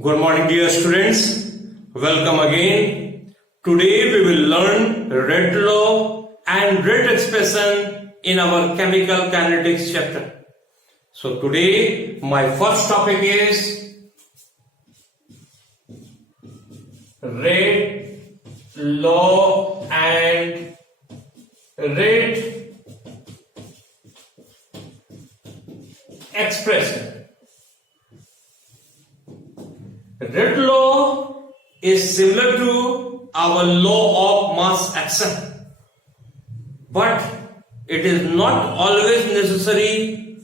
Good morning, dear students. Welcome again. Today we will learn rate law and rate expression in our chemical kinetics chapter. So today my first topic is rate law and rate expression. Rate law is similar to our law of mass action, but it is not always necessary.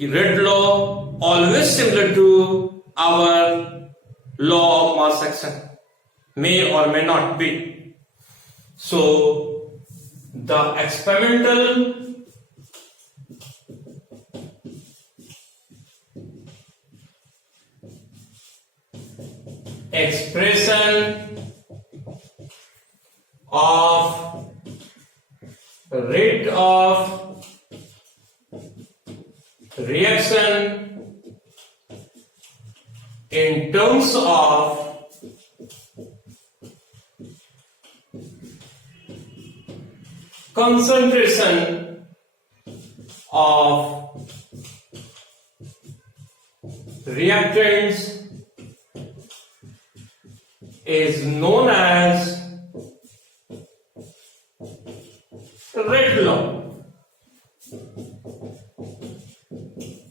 Rate law always similar to our law of mass action, may or may not be. So the experimental expression of rate of reaction in terms of concentration of reactants is known as rate law,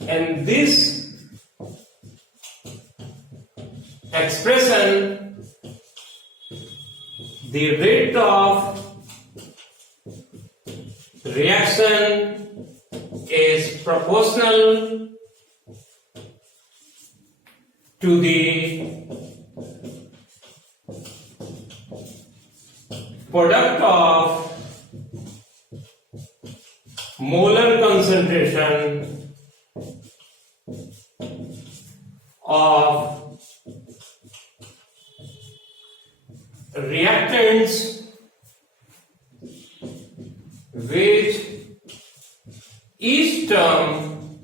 and this expression, the rate of reaction is proportional to the product of molar concentration of reactants which each term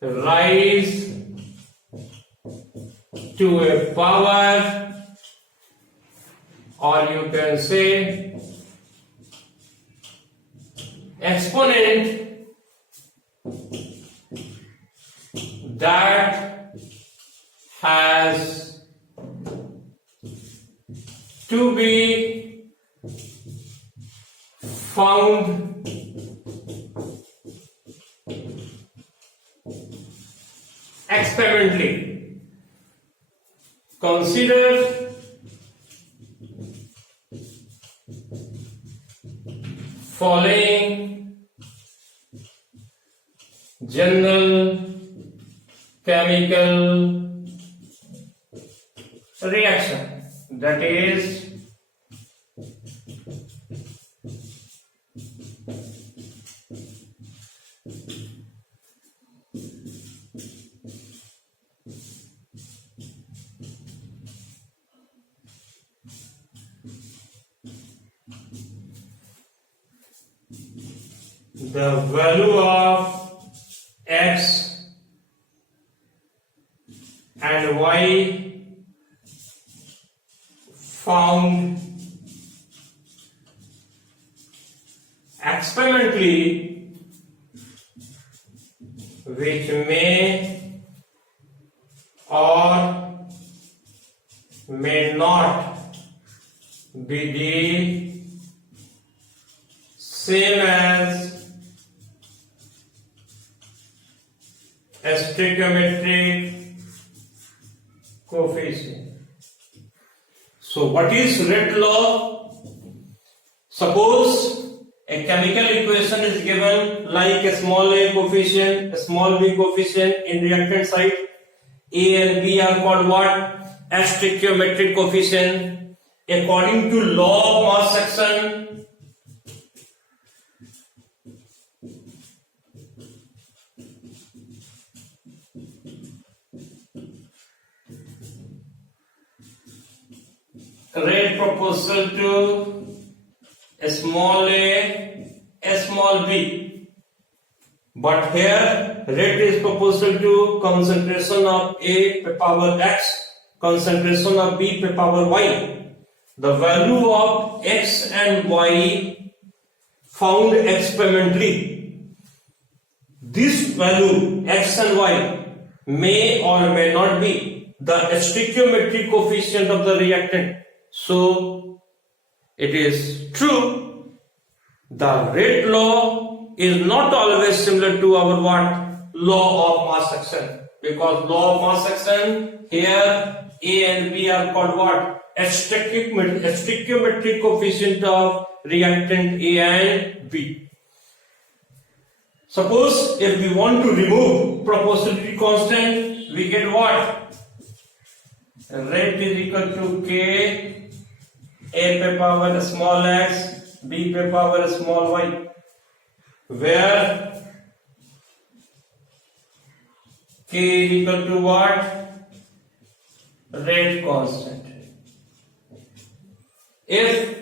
rise to a power, or you can say exponent that has to be found experimentally. Consider following general chemical reaction, that is the value of x and y found experimentally, which may or may not be the same as stoichiometric coefficient. So what is rate law? Suppose a chemical equation is given like a small a coefficient, a small b coefficient in reactant site. A and B are called what? Stoichiometric coefficient. According to law of mass action, rate proportional to a small b, but here rate is proportional to concentration of A power x concentration of B power Y, the value of X and Y found experimentally, this value X and Y may or may not be the stoichiometric coefficient of the reactant. So it is true, the rate law is not always similar to our what? Law of mass action. Because law of mass action, here A and B are called what? Stoichiometric coefficient of reactant A and B. Suppose if we want to remove proportionality constant, we get what? Rate is equal to K, A per power small x, B per power small y, where K is equal to what? Rate constant. If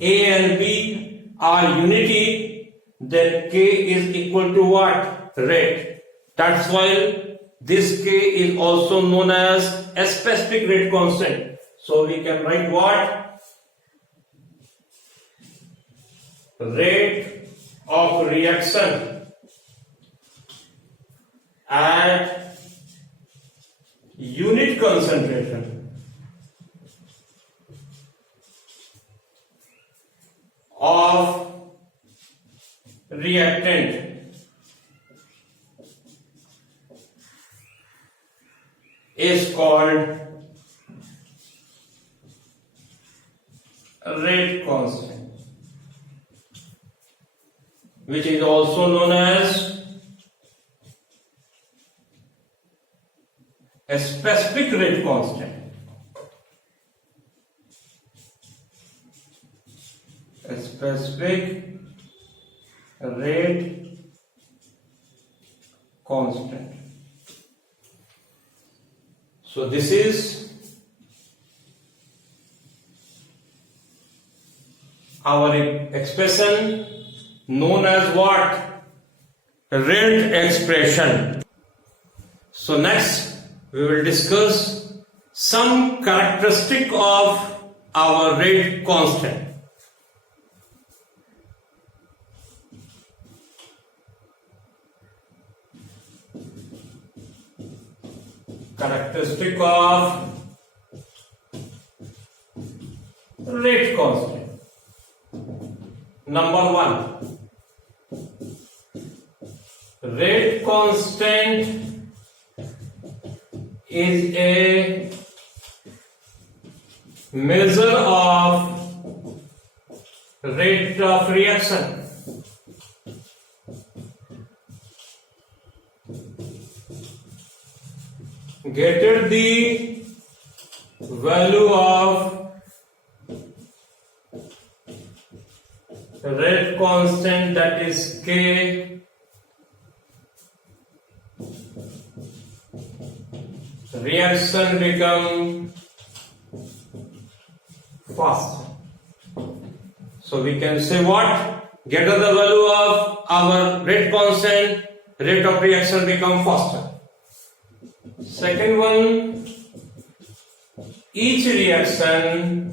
A and B are unity, then K is equal to what? Rate. That's why this K is also known as a specific rate constant. So we can write what? Rate of reaction at unit concentration of reactant is called rate constant, which is also known as a specific rate constant. A specific rate constant. So this is our expression known as what? Rate expression. So next we will discuss some characteristic of our rate constant. Characteristic of rate constant. Number one, rate constant is a measure of rate of reaction. Get the value of rate constant, that is K, reaction become fast. So we can say what? Get the value of our rate constant, rate of reaction become faster. Second one, each reaction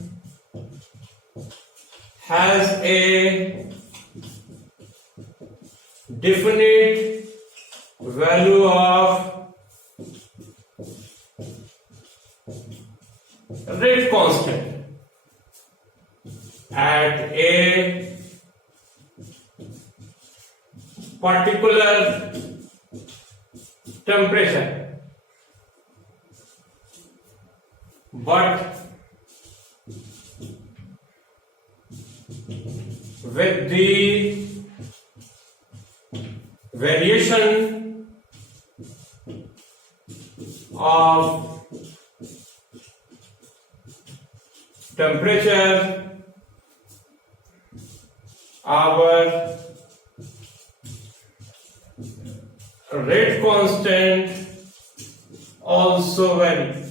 has a definite value of rate constant at a particular temperature. But with the variation of temperature, our rate constant also varies.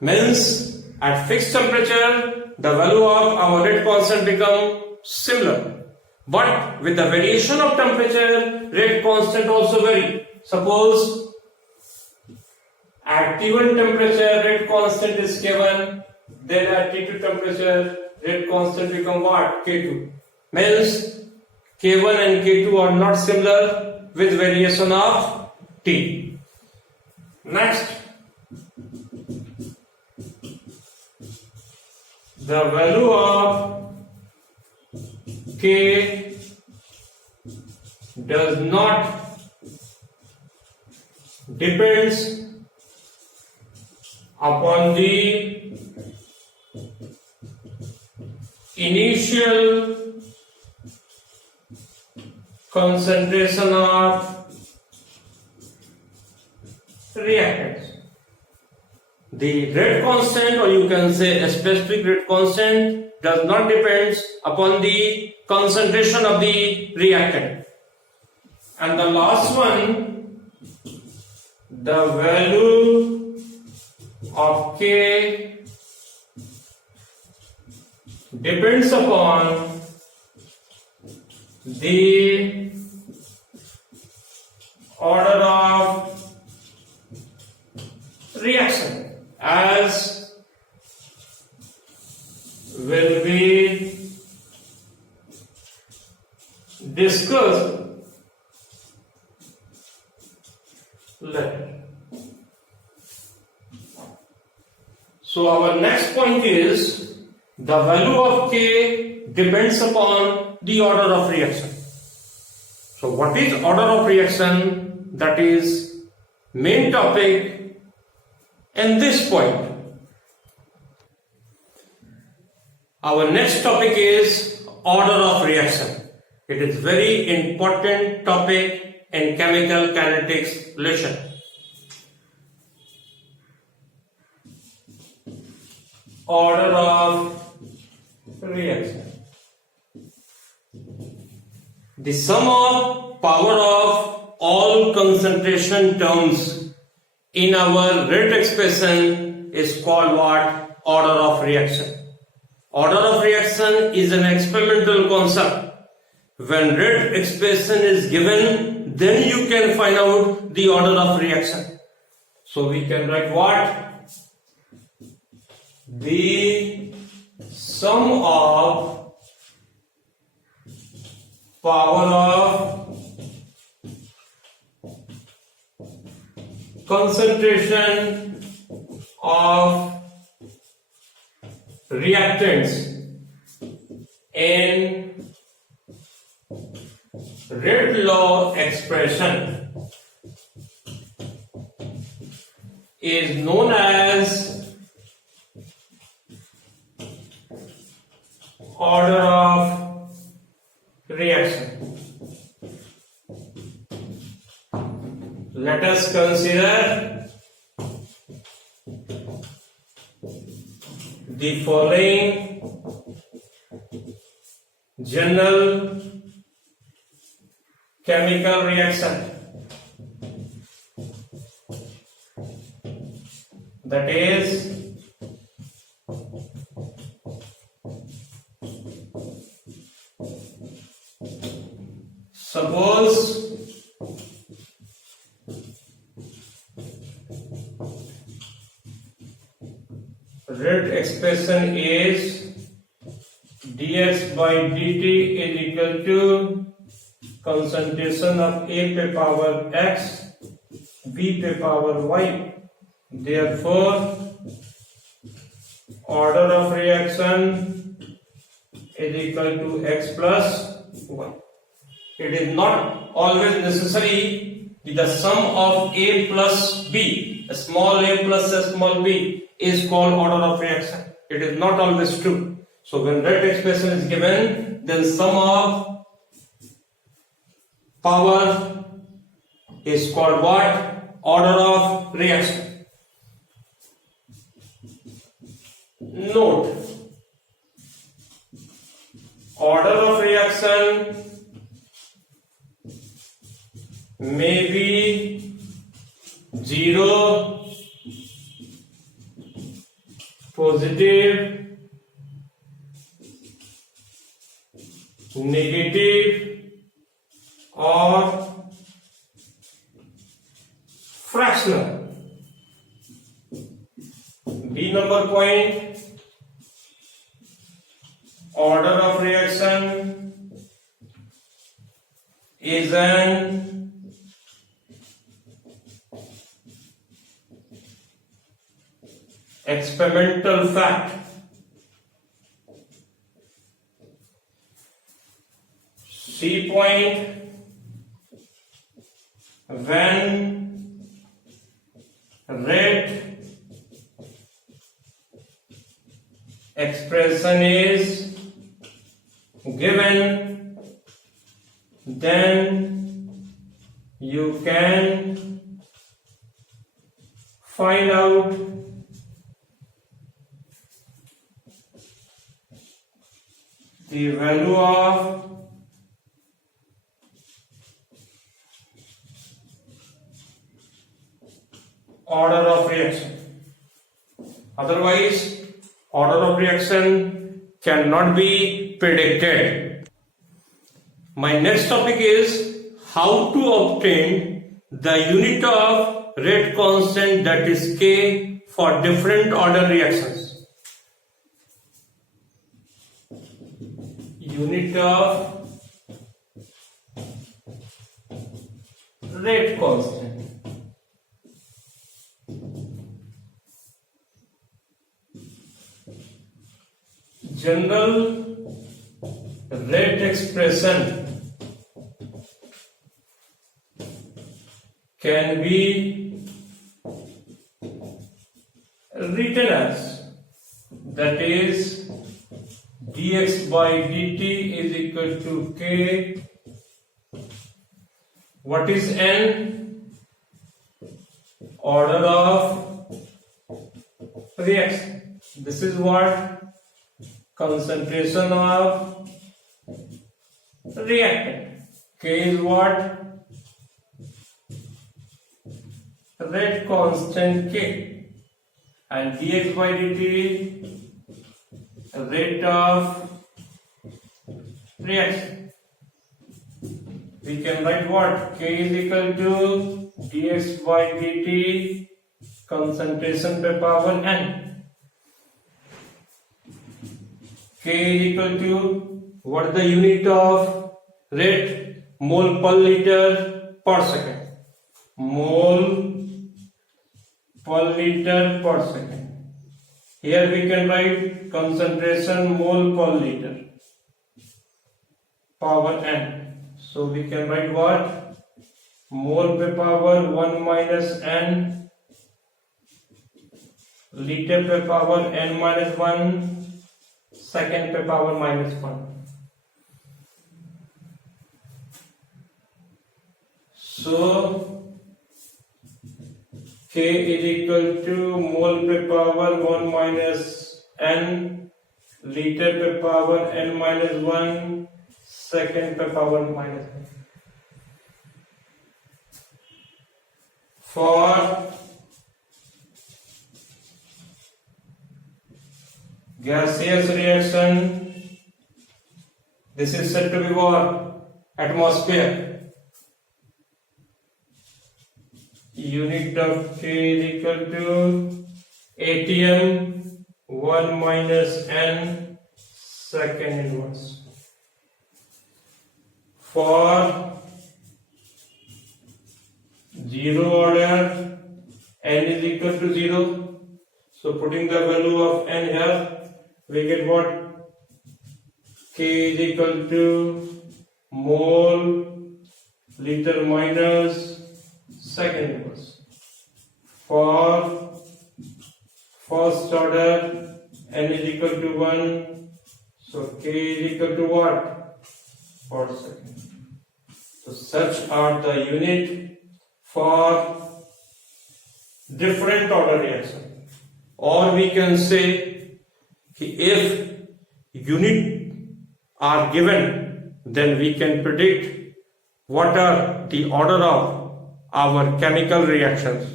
Means at fixed temperature the value of our rate constant become similar, but with the variation of temperature rate constant also vary. Suppose At T1 temperature, rate constant is K1. Then at T2 temperature, rate constant become what? K2. Means K1 and K2 are not similar with variation of T. Next, the value of K does not depends upon the initial concentration of reactants. The rate constant, or you can say a specific rate constant, does not depend upon the concentration of the reactant. And the last one, the value of K depends upon the order of reaction, as will be discussed later. So our next point is the value of K depends upon the order of reaction. So what is order of reaction? That is main topic in this point. Our next topic is order of reaction. It is very important topic in chemical kinetics lesson. Order of reaction. The sum of power of all concentration terms in our rate expression is called what? Order of reaction. Order of reaction is an experimental concept. When rate expression is given, then you can find out the order of reaction. So we can write what? The sum of power of concentration of reactants in rate law expression is known as order of reaction. Let us consider the following general chemical reaction, that is suppose rate expression is dx by dt is equal to concentration of A पे power x, B पे power y. Therefore, order of reaction is equal to x plus 1. It is not always necessary the sum of A plus B, a small a plus a small b, is called order of reaction. It is not always true. So when rate expression is given, then sum of power is called what? Order of reaction. Note, order of reaction may be 0, positive, negative, or fractional. number point, order of reaction is an experimental fact. C point, when rate expression is given, then you can find out the value of order of reaction. Otherwise, order of reaction cannot be predicted. My next topic is how to obtain the unit of rate constant, that is K, for different order reactions. Unit of rate constant. General rate expression can be written as, that is, dx by dt is equal to k. What is n? Order of reaction. This is what? Concentration of reactant. K is what? Rate constant K. And dx by dt, rate of reaction. We can write what? K is equal to dx by dt concentration by power n. K is equal to, what is the unit of rate? Mole per liter per second. Mole per liter per second. Here we can write concentration mole per liter power n. So we can write what? Mole per power 1 minus n, liter per power n minus 1, second per power minus 1. So K is equal to mole per power 1 minus n, liter per power n minus 1, second per power minus 1. For gaseous reaction, this is said to be what? Atmosphere. Unit of K is equal to atm 1 minus n, second inverse. For zero order, n is equal to 0. So putting the value of n here, we get what? K is equal to mole liter minus second inverse. For first order, n is equal to 1. So K is equal to what? Per second. So such are the unit for different order reaction. Or we can say, if unit are given, then we can predict what are the order of our chemical reactions.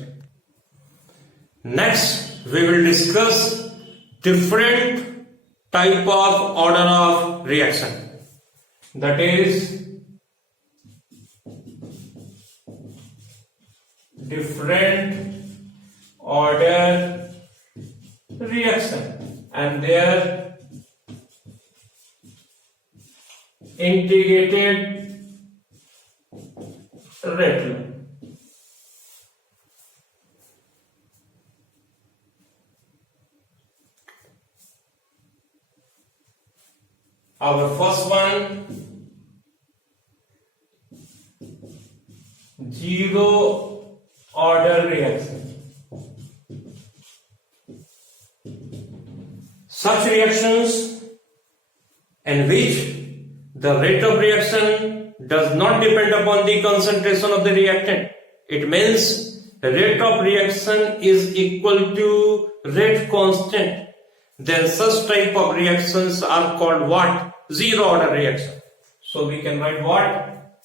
Next, we will discuss different type of order of reaction. That is, different order reaction and their integrated rate. Our first one, zero order reaction. Such reactions in which the rate of reaction does not depend upon the concentration of the reactant. It means the rate of reaction is equal to rate constant. Then such type of reactions are called what? Zero order reaction. So we can write what?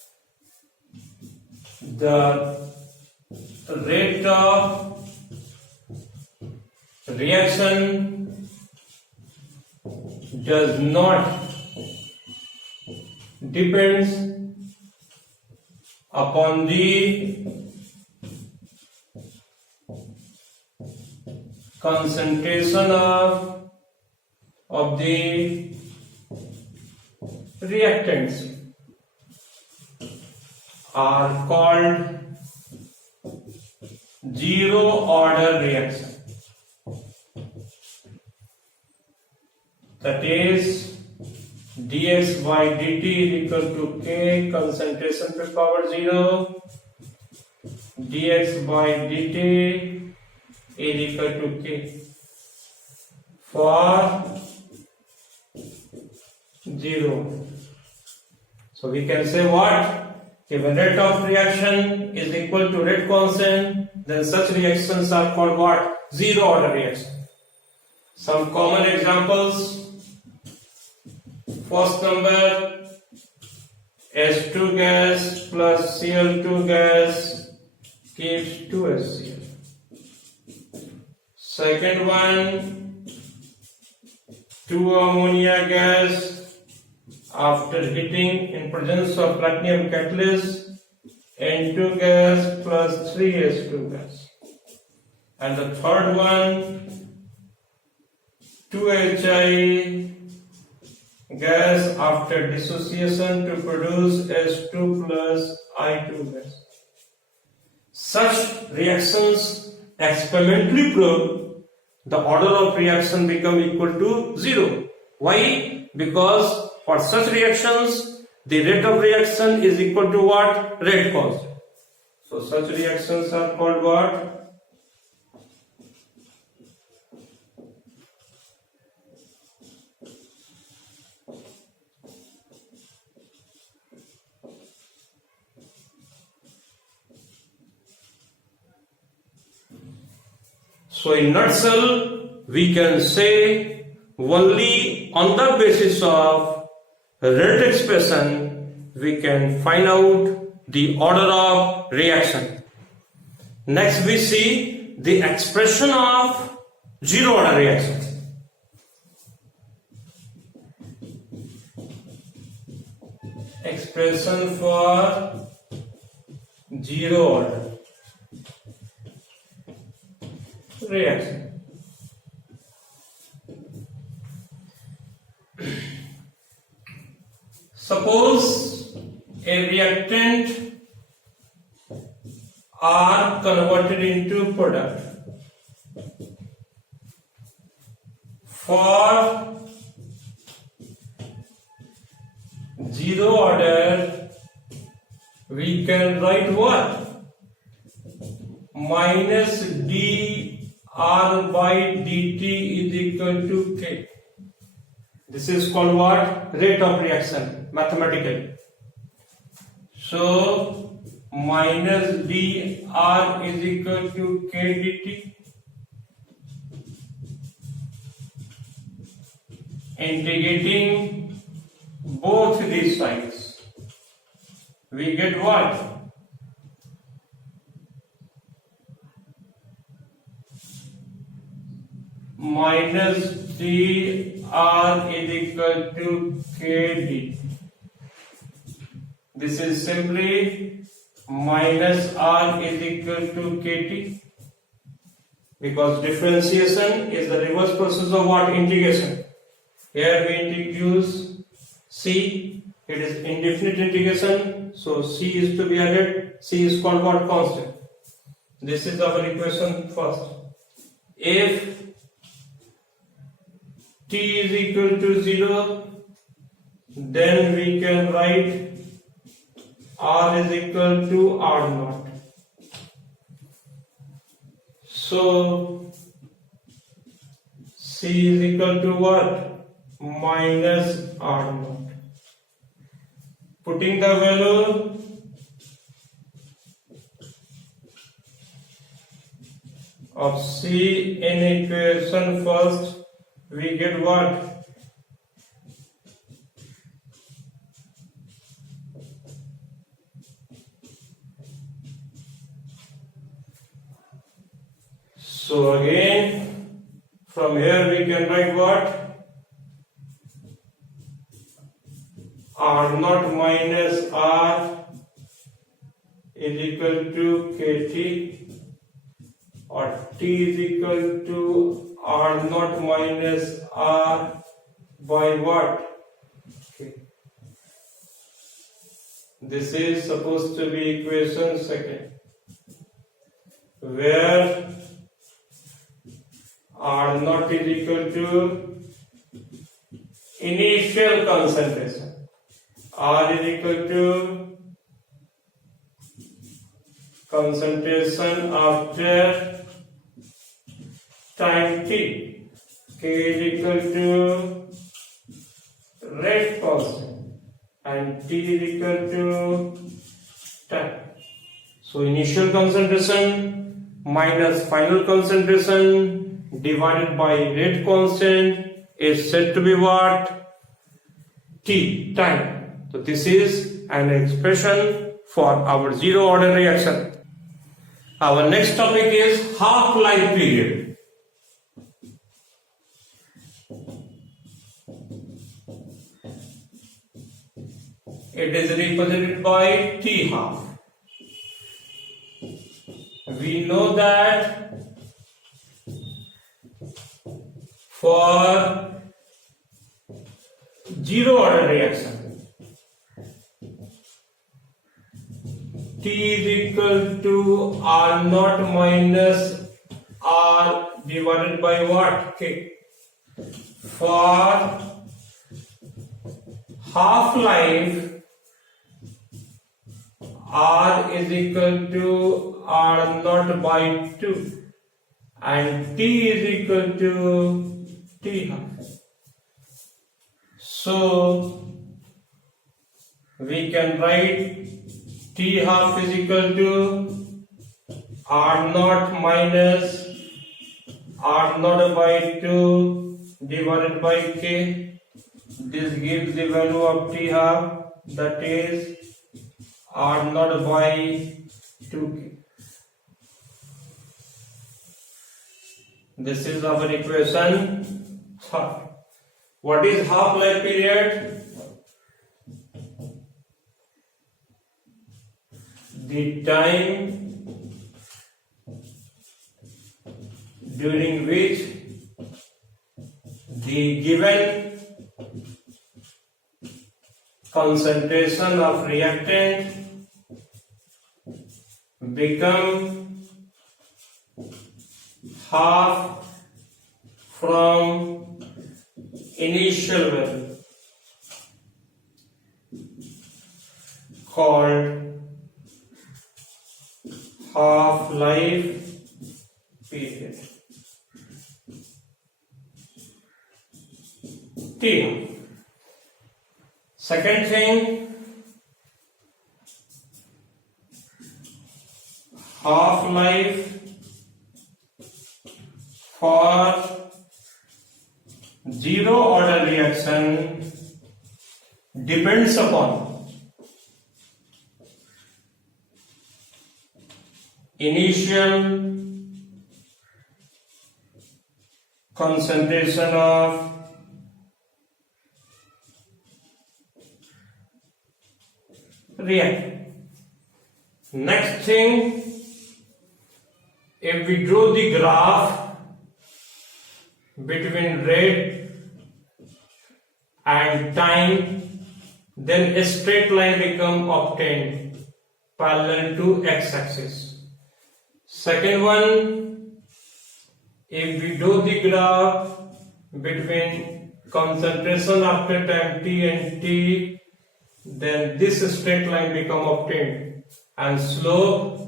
The rate of reaction does not depends upon the concentration of the reactants are called zero order reaction. That is dx by dt is equal to k concentration per power 0, dx by dt is equal to k for 0. So we can say what? If the rate of reaction is equal to rate constant, then such reactions are called what? Zero order reaction. Some common examples. First number, H2 gas plus Cl2 gas gives 2HCl. Second one, 2 ammonia gas after heating in presence of platinum catalyst, N2 gas plus 3H2 gas. And the third one, 2HI gas after dissociation to produce H2 plus I2 gas. Such reactions experimentally prove the order of reaction become equal to 0. Why? Because for such reactions, the rate of reaction is equal to what? Rate constant. So such reactions are called what? So in nutshell, we can say only on the basis of rate expression we can find out the order of reaction. Next we see the expression of zero order reaction. Expression for zero order reaction. Suppose a reactant are converted into product. For zero order, we can write what? Minus dr by dt is equal to k. This is called what? Rate of reaction, mathematically. So minus dr is equal to k dt. Integrating both these sides, we get what? Minus dr is equal to k dt. This is simply minus r is equal to kt. because differentiation is the reverse process of what? Integration. Here we introduce C, it is indefinite integration, so C is to be added. C is called what? Constant. This is our equation first. If t is equal to 0, then we can write r is equal to r naught. So C is equal to what? Minus r naught. Putting the value of C in equation first, we get what? So again, from here we can write what? R naught minus R is equal to KT, or T is equal to R naught minus R by what? Okay. This is supposed to be equation second, where R naught is equal to initial concentration. R is equal to concentration after time t. K is equal to rate constant and T is equal to time. So initial concentration minus final concentration divided by rate constant is said to be what? T, time. So this is an expression for our zero order reaction. Our next topic is half-life period. It is represented by T half. We know that for zero order reaction, T is equal to R naught minus R divided by what? K. For half-life, R is equal to R naught by 2 and T is equal to T half. So we can write T half is equal to R naught minus R naught by 2 divided by K. This gives the value of T half, that is R naught by 2K. This is our equation third. What is half-life period? The time during which the given concentration of reactant become half from initial value, called half-life period. T. Second thing, half-life for zero order reaction depends upon initial concentration of reactant. Next thing if we draw the graph between rate and time, then a straight line become obtained parallel to x-axis. Second one, if we do the graph between concentration after time t and t, then this straight line become obtained and slope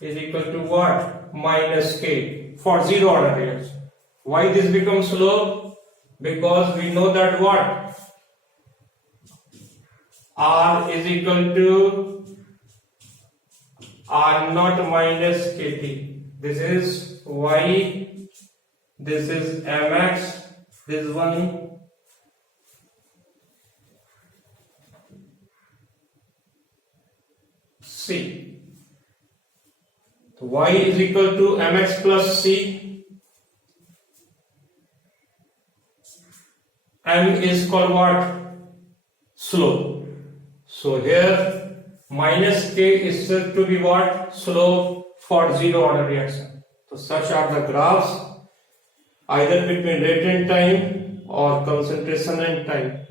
is equal to what? Minus k for zero order reaction. Why this becomes slope? Because we know that what? R is equal to R naught minus kt. This is y, this is mx, this one c. So y is equal to mx plus c. M is called what? Slope. So here minus k is said to be what? Slope for zero order reaction. So such are the graphs either between rate and time or concentration and time.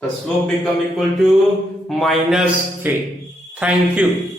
The slope become equal to minus k. Thank you.